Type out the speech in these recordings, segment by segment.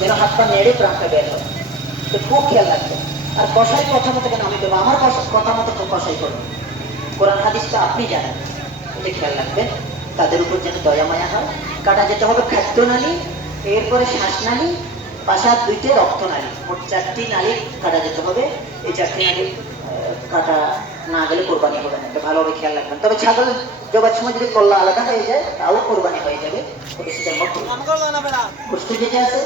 যেন হাত পা নেড়ে প্রাণটা বের হয়। তো খুব খেয়াল রাখবে। আর কষাই কথা মতো কেন আমি দেবো, আমার কথা মতো কষাই করবো। কোরআন হাদিসটা আপনি জানেন, এটা খেয়াল রাখবেন। তাদের উপর যেন দয়া মায়া হয়। কাটা যেতে হবে খাদ্য নালী, এরপরে শ্বাসনালী, পাশার দুইটে রক্ত নালী, মোট 4টি নালী কাটা যেতে হবে। এই 4টি নালী কাটা না গেলে কোরবানি হবে না, এটা ভালোভাবে খেয়াল রাখবেন। তবে ছাগল জবার সময় যদি কল্লা আলাদা হয়ে যায় তাও কোরবানি হয়ে যাবে। গোষ্ঠ যেটা আছে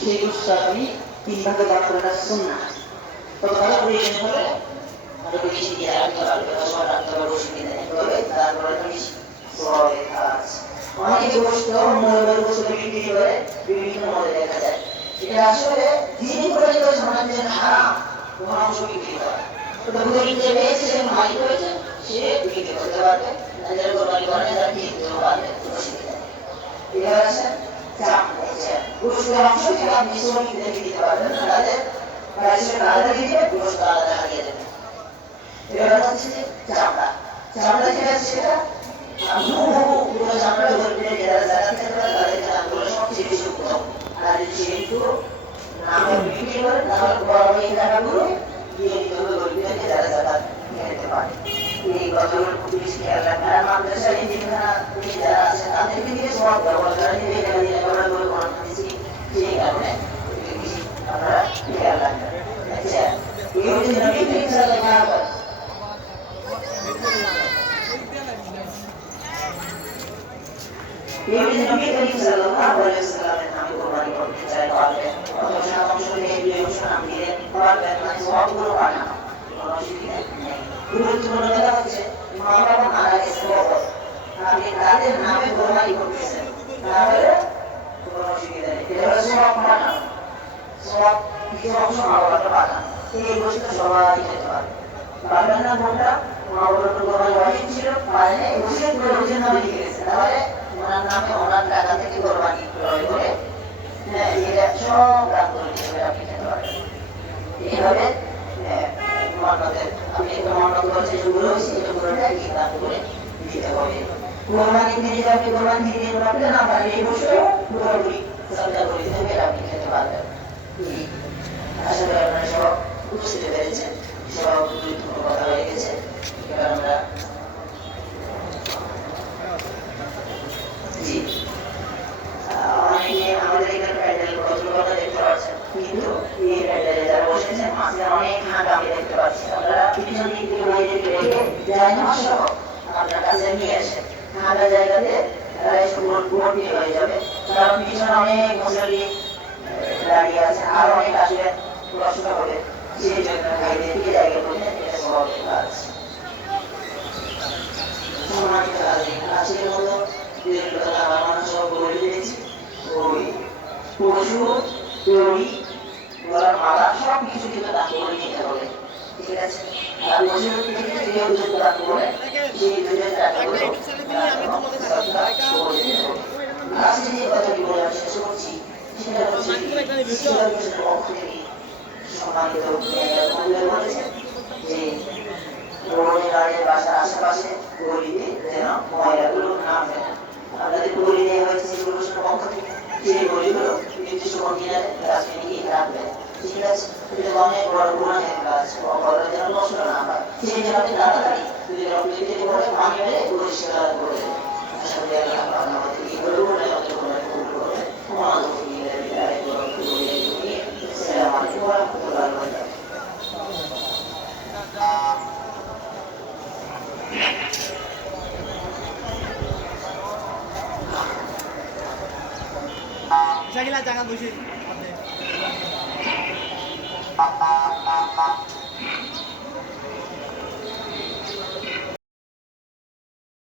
সেই গোষ্ঠ আপনি 3 ভাগে ভাগ করাটা সুন্নাহ। তবে ভালো প্রয়োজন হলে আরো বেশি দিয়ে রাখতে পারবে, রাখতে পারবে, অসুবিধা নেই। তবে তারপরে তুমি সবে কাজ অনেক গোষ্ঠ মহিলার গোষ্ঠ বিক্রি করে বিভিন্ন মধ্যে দেখা যায়। এটা আসলে যিনি করে দিল সমাজের জন্য হারাম, কোনো অংশ বিক্রি করে। তো গরিব যে পেয়েছে সে মালিক হয়েছে, সে বিক্রি করতে পারবে, যারা কোরবানি করে তারা কিনতেও পারবে, অসুবিধা নেই। এবার আছে চাপ নিয়েছে গোষ্ঠের অংশ থেকে আপনি শ্রমিকদের দিতে পারবেন না, তাদের প্রাইসের আলাদা দিবে, গোষ্ঠ আলাদা হারিয়ে দেবে। এবার হচ্ছে চামড়া। চামড়া যেটা সেটা পুরো চামড়া ধরবে, যারা জায়গা থেকে তাদের দামগুলো সবচেয়ে বেশি উত্তম। আর যেহেতু নামে বিক্রি করে তাহলে বড় এই টাকাগুলো দিয়ে দিতে হবে গরিবদেরকে, যারা জায়গা কিনতে পারে। এই কথাগুলো খুব বেশি খেয়াল রাখবেন। আর মাদ্রাসায় যেখানে যারা আছে তাদেরকে দিয়ে সব ব্যবহার করেন, এই কারণে ব্যবহার করে কোনো সেই কারণে আপনারা খেয়াল রাখবেন। আচ্ছা, এই হচ্ছে নবী করিম সাল্লাল্লাহু আলাইহি ওয়াসাল্লাম। নবী করিম সাল্লাল্লাহু আলাইহি ওয়াসাল্লামের নামে কোরবানি করতে চাই পারবেন, অথবা অংশ থেকে এই অংশ নাম দিয়ে পারবেন, মানে সবগুলো পাঠানো কোনো অসুবিধা নেই। গুরুত্বপূর্ণ কথা হচ্ছে মা বাবা মারা গেছে বড়, আপনি তাদের নামে কোরবানি করতেছেন, তাহলে কোনো অসুবিধা নেই। এটা হলো সব পাঠানো, সব কিছু অংশ মা বাবাকে পাঠানো, এই গোষ্ঠী সবাই খেতে পারবে। পারবেন না কোনটা মা বাবার কোরবানি ওয়াজিব ছিল, পারেন এই গোষ্ঠী প্রয়োজন নামে লিখে গেছে, তাহলে ওনার নামে ওনার টাকা থেকে কোরবানি ক্রয় করে এটা সব দান করে দিতে হবে, আপনি খেতে পারবেন। এইভাবে মান্নাতের আপনি একটা মান্নাত করেছেন, যেগুলো হয়েছে এগুলো একই দান করে দিতে হবে। কোরবানি দিয়ে যদি আপনি কোরবানি দিয়ে রাখতে না পারেন, এই বছরে পুরোপুরি সরকার করে দিতে হবে, আপনি খেতে পারবেন। আশা করি আপনারা সব বুঝতে পেরেছেন, সব গুরুত্বপূর্ণ কথা হয়ে গেছে। এবার আমরা জি অনেকে আমাদের এখানে প্যান্ডেল কথা দেখতে পাচ্ছেন, কিন্তু এই প্যান্ডেলে যারা বসেছেন মাঝে অনেক হাঁটা আমি দেখতে পাচ্ছি। আপনারা পিছন দিক থেকে বাইরেকে রেখে যায় না সহ আপনার কাছে নিয়ে আসেন, হাঁটা জায়গাতে ভর্তি হয়ে যাবে, কারণ পিছনে অনেক মুসল্লি দাঁড়িয়ে আছে, আর অনেক আসবেন প্রশ্ন করে, সেই জন্য বাইরে থেকে জায়গা করলেন, এটা সব কাজ। সম্মানিত আজকের মতো আমার সব বলে দিয়েছি, ওই পশু দড়ি গলার মালা সব কিছু থেকে দান করে নিতে হবে, ঠিক আছে? আর পশু থেকে যে দুধ দান করে সেই দুধের টাকাগুলো আজকে যে কথাটি বলে আমি শেষ করছি সেটা হচ্ছে সম্মানিত বলেছেন যে বাসার আশেপাশে গরিবে যেন ময়লাগুলো না ফেলে। আপনাদের গড়ি দেওয়া হয়েছে সেগুলোর পক্ষ থেকে, সেই গড়িগুলো নির্দিষ্ট কন্টেনারে ডাস্টবিনে গিয়ে রাখবেন, ঠিক আছে? অনেক বড় পুরানের গাছ যেন নষ্ট না হয়, সেই জন্য আপনি তাড়াতাড়ি যদি রক্ত করে পানি মেরে পরিষ্কার করে দেবেন। আশা করি আল্লাহ আমাদের এই গরুগুলো আমাদের কোনো ভুল করবে। আমাদের আসসালামু আলাইকুম ওয়া রাহমাতুল্লাহি ওয়া বারাকাতুহু। Saya kira jangan busuk.